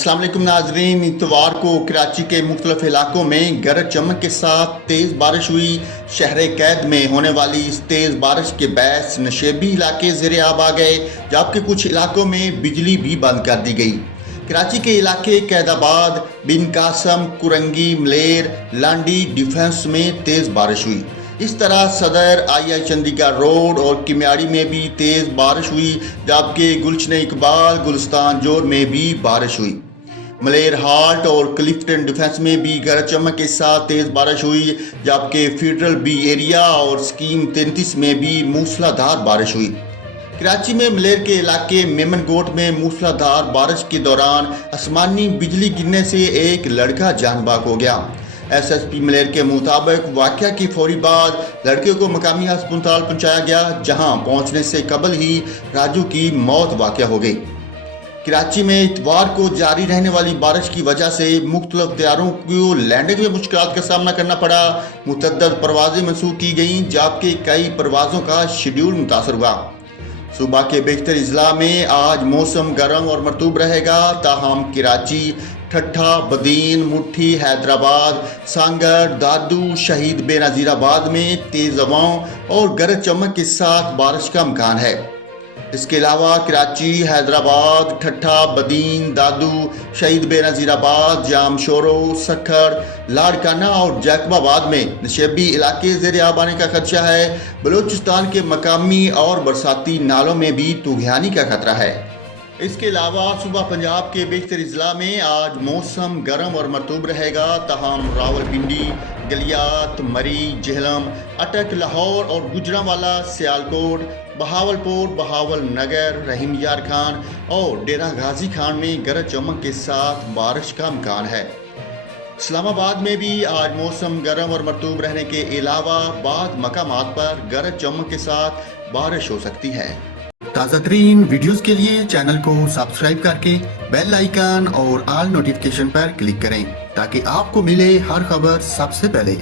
अस्सलाम वालेकुम नाजरीन। इतवार को कराची के मुख्तलिफ इलाकों में गरज चमक के साथ तेज़ बारिश हुई। शहर कैद में होने वाली इस तेज़ बारिश के बायस नशेबी इलाके ज़ेर आब आ गए, जबकि कुछ इलाकों में बिजली भी बंद कर दी गई। कराची के इलाके कैदाबाद, बिन कासम, कुरंगी, मलेर, लांडी डिफेंस में तेज़ बारिश हुई। इस तरह सदर, आई चंडीगढ़ रोड और किमियाड़ी में भी तेज़ बारिश हुई, जबकि गुलशन इकबाल, गुलिस्तान जोर में भी बारिश हुई। मलेर हाल्ट और क्लिफ्टन डिफेंस में भी गरज चमक के साथ तेज़ बारिश हुई, जबकि फेडरल बी एरिया और स्कीम 33 में भी मूसलाधार बारिश हुई। कराची में मलेर के इलाके मेमन गोट में मूसलाधार बारिश के दौरान आसमानी बिजली गिरने से एक लड़का जान बाक हो गया। SSP मलेर के मुताबिक वाक़या की फौरी बाद लड़के को मकामी अस्पताल पहुंचाया गया, जहां पहुंचने से कबल ही राजू की मौत वाक़या हो गई। कराची में इतवार को जारी रहने वाली बारिश की वजह से मुख्तलिफ तैयारों को लैंडिंग में मुश्किलात का सामना करना पड़ा। मुतअद्दिद परवाज़ें मनसूख की गईं, जबकि कई परवाज़ों का शेड्यूल मुतासर हुआ। सूबा के बेशतर अजला में आज मौसम गर्म और मरतूब रहेगा, ताहम कराची, ठट्ठा, बदीन, मुट्ठी, हैदराबाद, सांगड़, दादू, शहीद बेनज़ीराबाद में तेज़ हवाओं और गरज चमक के साथ बारिश का इम्कान है। इसके अलावा कराची, हैदराबाद, ठट्ठा, बदीन, दादू, शहीद बेनज़ीराबाद, जाम शोरो, सखर, लाड़काना और जैकबाबाद में नशेबी इलाके ज़ेर आब आने का खदशा है। बलूचिस्तान के मकामी और बरसाती नालों में भी तूग़यानी का खतरा है। इसके अलावा सूबा पंजाब के बेशतर अजला में आज मौसम गर्म और मरतूब रहेगा, ताहम रावलपिंडी, गलियात, मरी, जेहलम, अटक, लाहौर और गुजरांवाला, सियालकोट, बहावलपुर, बहावल नगर, रहीम यार खान और डेरा गाजी खान में गरज चमक के साथ बारिश का इम्कान है। इस्लामाबाद में भी आज मौसम गर्म और मरतूब रहने के अलावा बाद मकामात पर गरज चमक के साथ बारिश हो सकती है। ताज़ा तरीन वीडियोज़ के लिए चैनल को सब्सक्राइब करके बेल आइकन और ऑल नोटिफिकेशन पर क्लिक करें, ताकि आपको मिले हर खबर सबसे पहले।